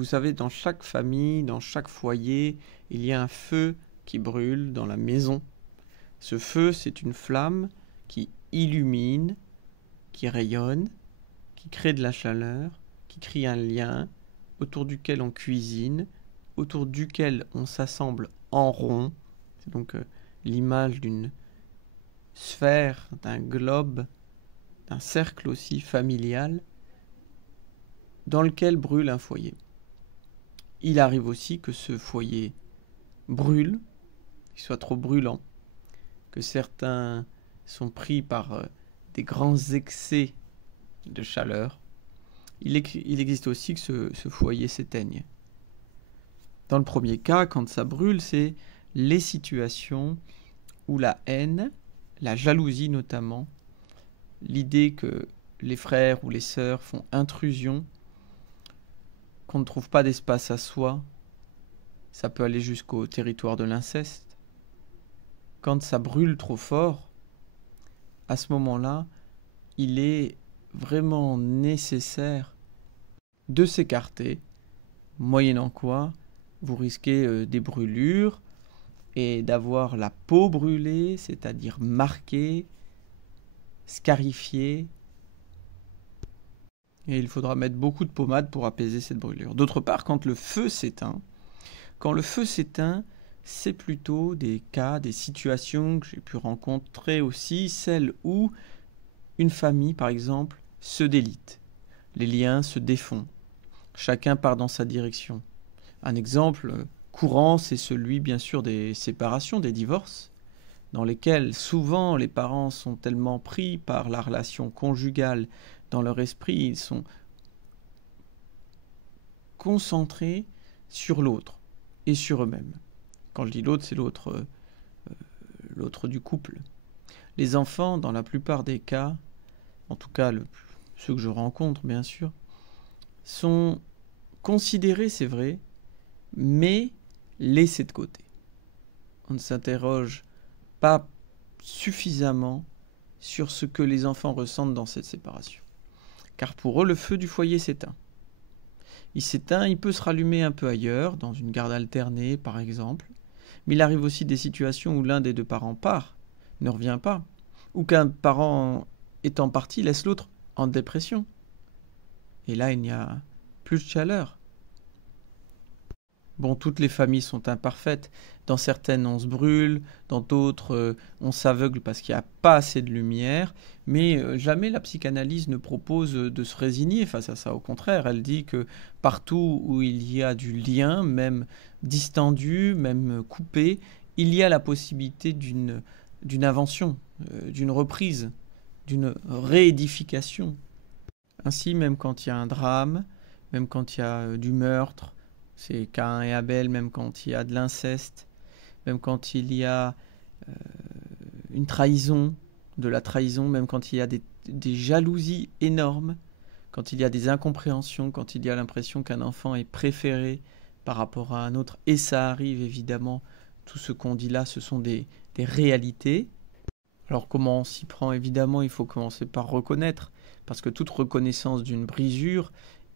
Vous savez, dans chaque famille, dans chaque foyer, il y a un feu qui brûle dans la maison. Ce feu, c'est une flamme qui illumine, qui rayonne, qui crée de la chaleur, qui crée un lien autour duquel on cuisine, autour duquel on s'assemble en rond. C'est donc l'image d'une sphère, d'un globe, d'un cercle aussi familial, dans lequel brûle un foyer. Il arrive aussi que ce foyer brûle, qu'il soit trop brûlant, que certains sont pris par des grands excès de chaleur. Il existe aussi que ce foyer s'éteigne. Dans le premier cas, quand ça brûle, c'est les situations où la haine, la jalousie notamment, l'idée que les frères ou les sœurs font intrusion, qu'on ne trouve pas d'espace à soi, ça peut aller jusqu'au territoire de l'inceste. Quand ça brûle trop fort, à ce moment-là, il est vraiment nécessaire de s'écarter, moyennant quoi vous risquez des brûlures et d'avoir la peau brûlée, c'est-à-dire marquée, scarifiée. Et il faudra mettre beaucoup de pommade pour apaiser cette brûlure. D'autre part, quand le feu s'éteint, c'est plutôt des cas, des situations que j'ai pu rencontrer aussi, celles où une famille, par exemple, se délite. Les liens se défont. Chacun part dans sa direction. Un exemple courant, c'est celui, bien sûr, des séparations, des divorces, dans lesquels souvent les parents sont tellement pris par la relation conjugale dans leur esprit, ils sont concentrés sur l'autre et sur eux-mêmes. Quand je dis l'autre, c'est l'autre du couple. Les enfants, dans la plupart des cas, en tout cas ceux que je rencontre bien sûr, sont considérés, c'est vrai, mais laissés de côté. On ne s'interroge pas suffisamment sur ce que les enfants ressentent dans cette séparation. Car pour eux, le feu du foyer s'éteint. Il s'éteint, il peut se rallumer un peu ailleurs, dans une garde alternée par exemple, mais il arrive aussi des situations où l'un des deux parents part, ne revient pas, ou qu'un parent étant parti laisse l'autre en dépression. Et là, il n'y a plus de chaleur. Bon, toutes les familles sont imparfaites. Dans certaines, on se brûle. Dans d'autres, on s'aveugle parce qu'il n'y a pas assez de lumière. Mais jamais la psychanalyse ne propose de se résigner face à ça. Au contraire, elle dit que partout où il y a du lien, même distendu, même coupé, il y a la possibilité d'une invention, d'une reprise, d'une réédification. Ainsi, même quand il y a un drame, même quand il y a du meurtre, c'est Caïn et Abel, même quand il y a de l'inceste, même quand il y a une trahison, de la trahison, même quand il y a des jalousies énormes, quand il y a des incompréhensions, quand il y a l'impression qu'un enfant est préféré par rapport à un autre, et ça arrive évidemment, tout ce qu'on dit là, ce sont des réalités. Alors comment on s'y prend? Évidemment, il faut commencer par reconnaître, parce que toute reconnaissance d'une brisure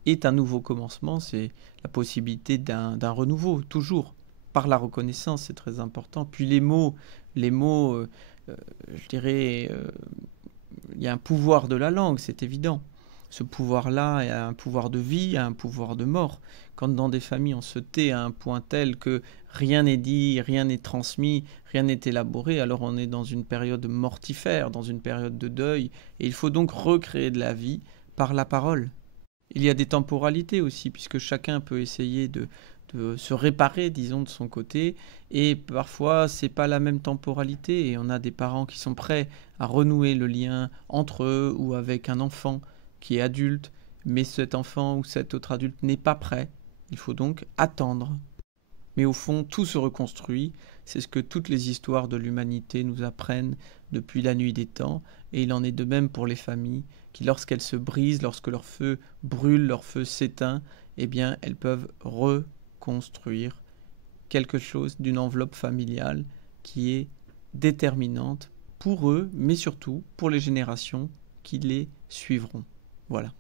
est un nouveau commencement, c'est la possibilité d'un renouveau, toujours. Par la reconnaissance, c'est très important. Puis les mots, je dirais, il y a un pouvoir de la langue, c'est évident. Ce pouvoir-là a un pouvoir de vie, a un pouvoir de mort. Quand dans des familles on se tait à un point tel que rien n'est dit, rien n'est transmis, rien n'est élaboré, alors on est dans une période mortifère, dans une période de deuil, et il faut donc recréer de la vie par la parole. Il y a des temporalités aussi, puisque chacun peut essayer de se réparer, disons, de son côté, et parfois c'est pas la même temporalité, et on a des parents qui sont prêts à renouer le lien entre eux ou avec un enfant qui est adulte, mais cet enfant ou cet autre adulte n'est pas prêt. Il faut donc attendre. Mais au fond, tout se reconstruit, c'est ce que toutes les histoires de l'humanité nous apprennent depuis la nuit des temps, et il en est de même pour les familles, qui lorsqu'elles se brisent, lorsque leur feu brûle, leur feu s'éteint, eh bien elles peuvent reconstruire quelque chose d'une enveloppe familiale qui est déterminante pour eux, mais surtout pour les générations qui les suivront. Voilà.